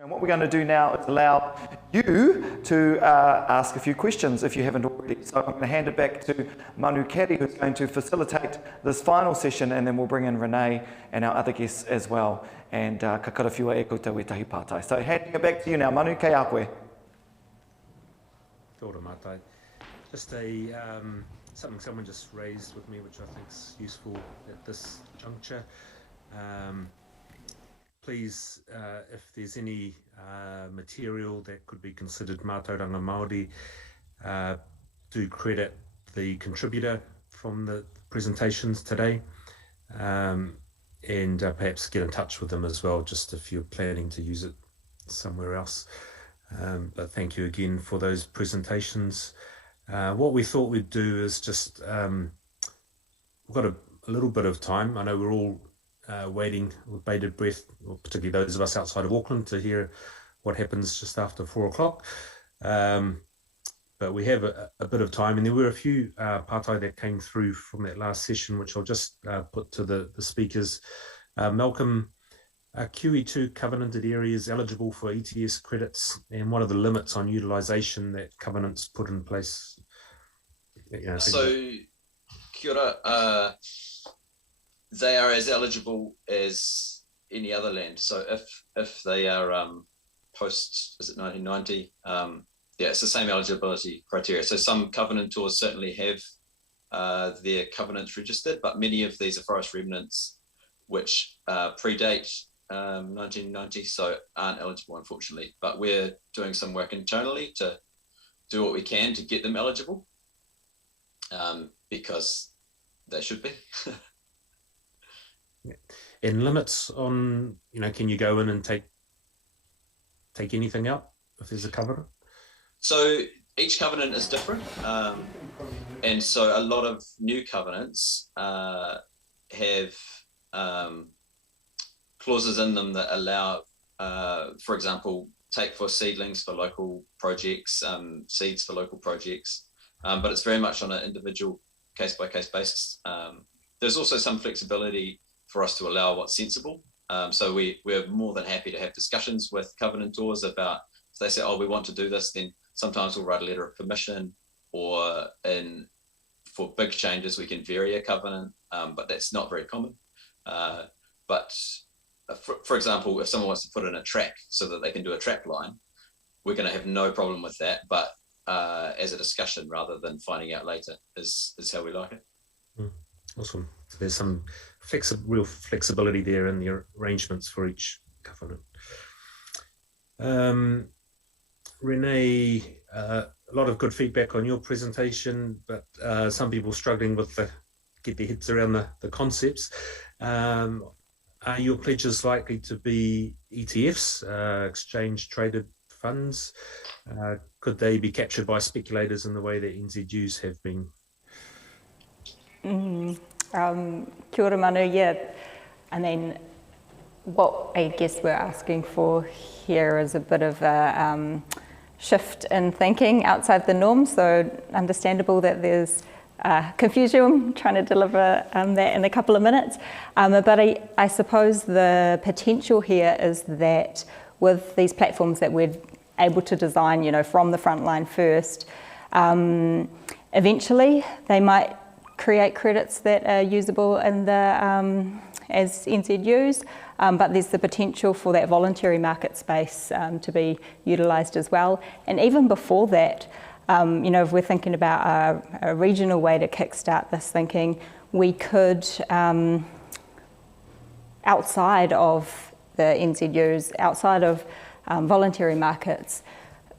And what we're going to do now is allow you to ask a few questions if you haven't already. So I'm going to hand it back to Manu Kari, who's going to facilitate this final session, and then we'll bring in Renee and our other guests as well. And ka karawhiua e koutou e tahi pātai. So handing it back to you now. Manu, kei a koe. Kia ora mātai. Just something someone just raised with me, which I think is useful at this juncture. Please, if there's any material that could be considered mātauranga Māori, do credit the contributor from the presentations today, and perhaps get in touch with them as well, just if you're planning to use it somewhere else. But thank you again for those presentations. What we thought we'd do is just, we've got a little bit of time. I know we're all waiting with bated breath, particularly those of us outside of Auckland, to hear what happens just after 4 o'clock. But we have a bit of time, and there were a few pātai that came through from that last session, which I'll just put to the speakers. Malcolm, QE2 covenanted areas eligible for ETS credits, and what are the limits on utilisation that covenants put in place? So, kia ora. They are as eligible as any other land. So if they are post, is it 1990? Yeah, it's the same eligibility criteria. So some covenantors certainly have their covenants registered, but many of these are forest remnants which predate 1990, so aren't eligible, unfortunately. But we're doing some work internally to do what we can to get them eligible, because they should be. And limits on, can you go in and take anything out if there's a covenant? So each covenant is different, and so a lot of new covenants have clauses in them that allow, for example, take for seedlings for local projects, seeds for local projects, but it's very much on an individual case-by-case basis. There's also some flexibility for us to allow what's sensible. So we're more than happy to have discussions with covenantors about, if they say, oh, we want to do this, then sometimes we'll write a letter of permission, or for big changes, we can vary a covenant, but that's not very common. But for example, if someone wants to put in a track so that they can do a track line, we're going to have no problem with that. But as a discussion rather than finding out later is how we like it. Awesome. So there's some real flexibility there in the arrangements for each covenant. Renee, a lot of good feedback on your presentation, but some people struggling with get their heads around the concepts. Are your pledges likely to be ETFs, exchange traded funds? Could they be captured by speculators in the way that NZUs have been? Kia ora Manu, yeah. I mean, what I guess we're asking for here is a bit of a shift in thinking outside the norm, so understandable that there's confusion trying to deliver that in a couple of minutes. But I suppose the potential here is that with these platforms that we're able to design, from the front line first, eventually they might create credits that are usable in the as NZUs, but there's the potential for that voluntary market space to be utilised as well. And even before that, if we're thinking about a regional way to kickstart this thinking, we could, outside of the NZUs, outside of voluntary markets,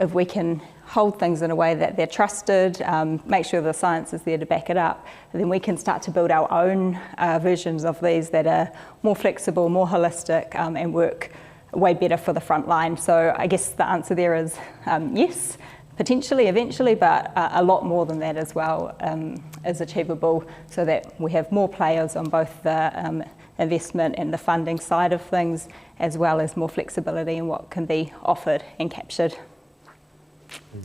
if we can hold things in a way that they're trusted, make sure the science is there to back it up, then we can start to build our own versions of these that are more flexible, more holistic, and work way better for the front line. So I guess the answer there is yes, potentially, eventually, but a lot more than that as well is achievable, so that we have more players on both the investment and the funding side of things, as well as more flexibility in what can be offered and captured.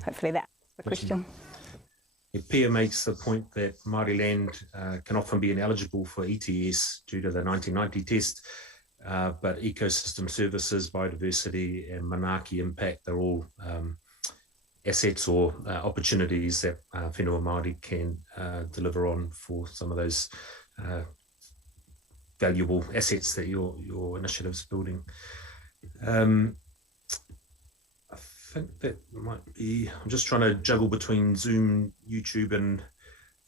Hopefully that's the question. Pia makes the point that Māori land can often be ineligible for ETS due to the 1990 test. but ecosystem services, biodiversity, and manaaki impact are all assets or opportunities that whenua Māori can deliver on for some of those valuable assets that your initiative's building. I think that might be, I'm just trying to juggle between Zoom, YouTube, and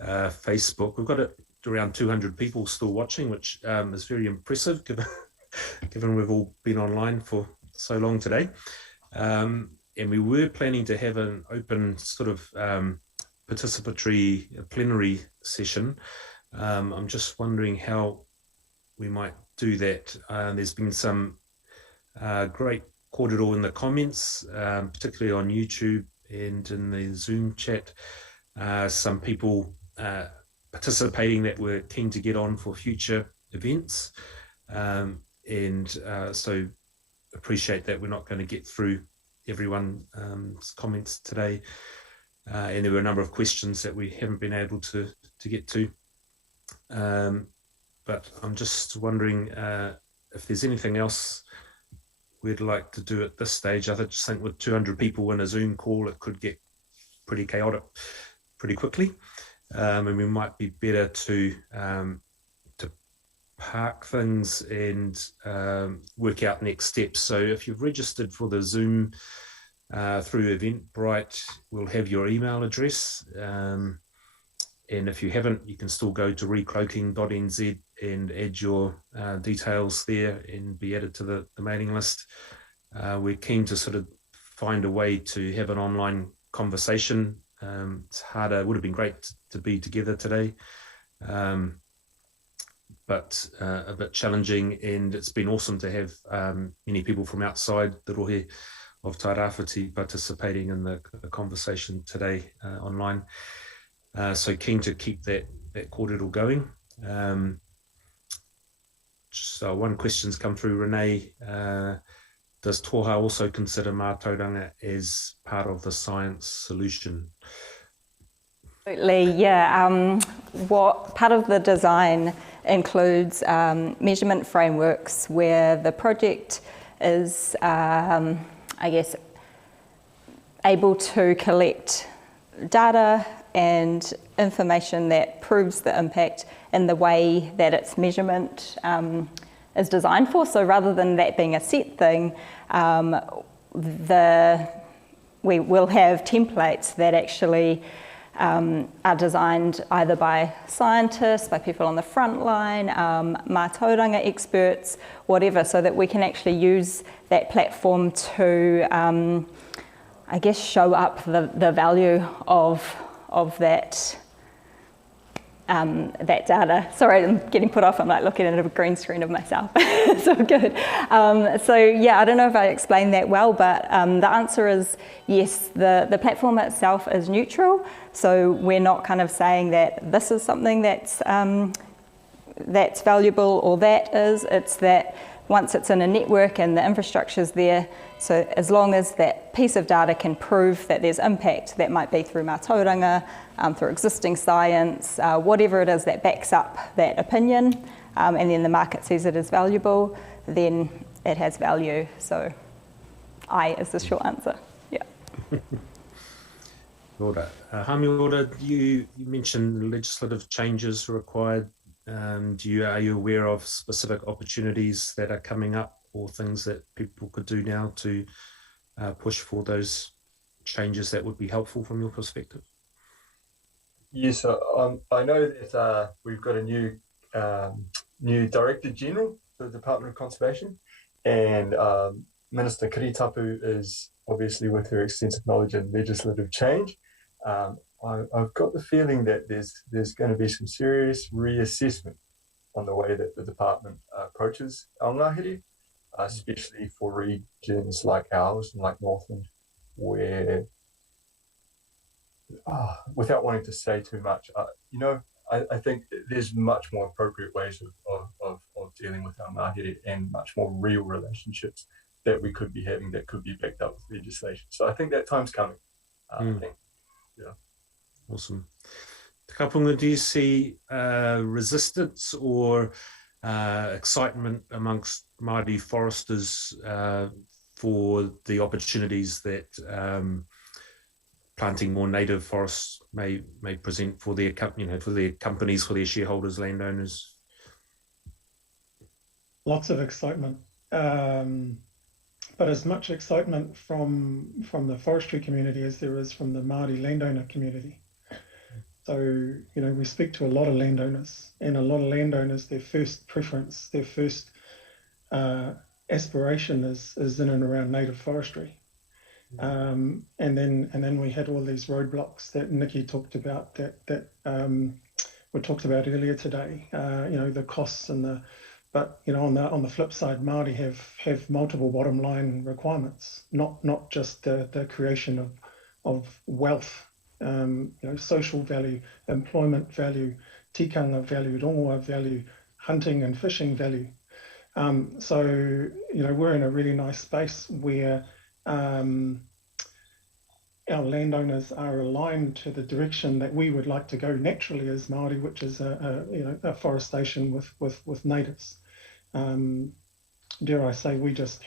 Facebook. We've got around 200 people still watching, which is very impressive given we've all been online for so long today. And we were planning to have an open sort of participatory plenary session. I'm just wondering how we might do that. There's been some great kōrero in the comments, particularly on YouTube and in the Zoom chat. Some people participating that were keen to get on for future events. So appreciate that we're not going to get through everyone's comments today. And there were a number of questions that we haven't been able to get to. But I'm just wondering if there's anything else we'd like to do at this stage. I just think with 200 people in a Zoom call, it could get pretty chaotic pretty quickly. And we might be better to park things and work out next steps. So if you've registered for the Zoom through Eventbrite, we'll have your email address. And if you haven't, you can still go to recloaking.nz and add your details there and be added to the mailing list. We're keen to sort of find a way to have an online conversation. It's harder, it would have been great to be together today. But a bit challenging, and it's been awesome to have many people from outside the rohe of Tairāwhiti participating in the conversation today online. So keen to keep that kōrero going. So one question's come through, Renee. Does Toha also consider mātauranga as part of the science solution? Absolutely, yeah. What part of the design includes measurement frameworks where the project is, I guess, able to collect data and information that proves the impact in the way that its measurement is designed for. So rather than that being a set thing, we will have templates that actually are designed either by scientists, by people on the front line, mātauranga experts, whatever, so that we can actually use that platform to, I guess, show up the value of that that data. Sorry, I'm getting put off. I'm like looking at a green screen of myself. It's all good. So yeah, I don't know if I explained that well, but the answer is yes. The platform itself is neutral. So we're not kind of saying that this is something that's valuable or that is. It's that once it's in a network and the infrastructure's there, so as long as that piece of data can prove that there's impact, that might be through mātauranga, through existing science, whatever it is that backs up that opinion, and then the market sees it as valuable, then it has value. So I is the short answer, yeah. Ora. Hamiora, you mentioned legislative changes required. Are you aware of specific opportunities that are coming up or things that people could do now to push for those changes that would be helpful from your perspective? Yes, I know that we've got a new Director General for the Department of Conservation, and Minister Kiritapu is obviously, with her extensive knowledge in legislative change. I've got the feeling that there's going to be some serious reassessment on the way that the department approaches Aongahere, especially for regions like ours and like Northland, where, without wanting to say too much, I think there's much more appropriate ways of dealing with our Māhere and much more real relationships that we could be having that could be backed up with legislation. So I think that time's coming. I think, yeah. Awesome. Te Kapunga, do you see resistance or excitement amongst Māori foresters for the opportunities that planting more native forests may present for their for their companies, for their shareholders, landowners. Lots of excitement, but as much excitement from the forestry community as there is from the Māori landowner community. So, we speak to a lot of landowners, and a lot of landowners, their first preference, their first aspiration is in and around native forestry. And then we had all these roadblocks that Nikki talked about that were talked about earlier today. The costs but on the flip side, Māori have multiple bottom line requirements, not just the creation of wealth, social value, employment value, tikanga value, rongoa value, hunting and fishing value. So we're in a really nice space where our landowners are aligned to the direction that we would like to go naturally as Māori, which is a forestation with natives. Dare I say, we just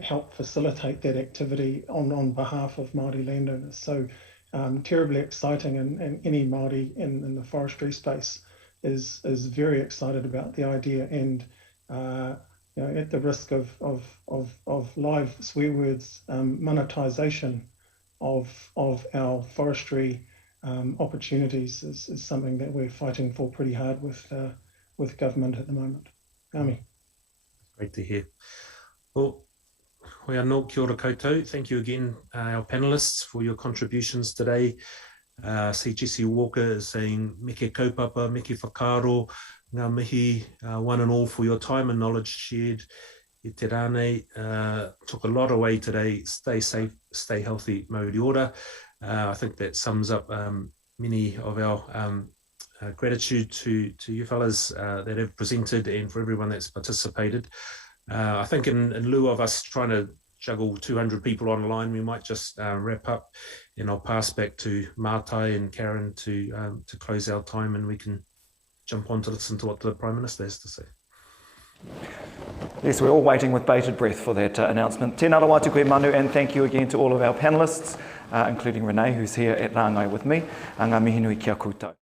help facilitate that activity on behalf of Māori landowners. So terribly exciting, and any Māori in the forestry space is very excited about the idea, and at the risk of live swear words, monetisation of our forestry opportunities is something that we're fighting for pretty hard with government at the moment. Ngami. Great to hear. Well, we are no kia ora koutou. Thank you again, our panellists, for your contributions today. See Jesse Walker is saying, meke kaupapa, meke whakaro, ngā mihi, one and all, for your time and knowledge shared. I te rānei, took a lot away today. Stay safe, stay healthy, mauri ora. I think that sums up many of our gratitude to you fellas that have presented, and for everyone that's participated. I think in lieu of us trying to juggle 200 people online, we might just wrap up, and I'll pass back to Mātai and Karen to close our time, and we can jump on to listen to what the Prime Minister has to say. Yes, we're all waiting with bated breath for that announcement. Tēnā rawā te koe manu, and thank you again to all of our panellists, including Renee, who's here at Rāngai with me. Ngā mihi nui kia koutou.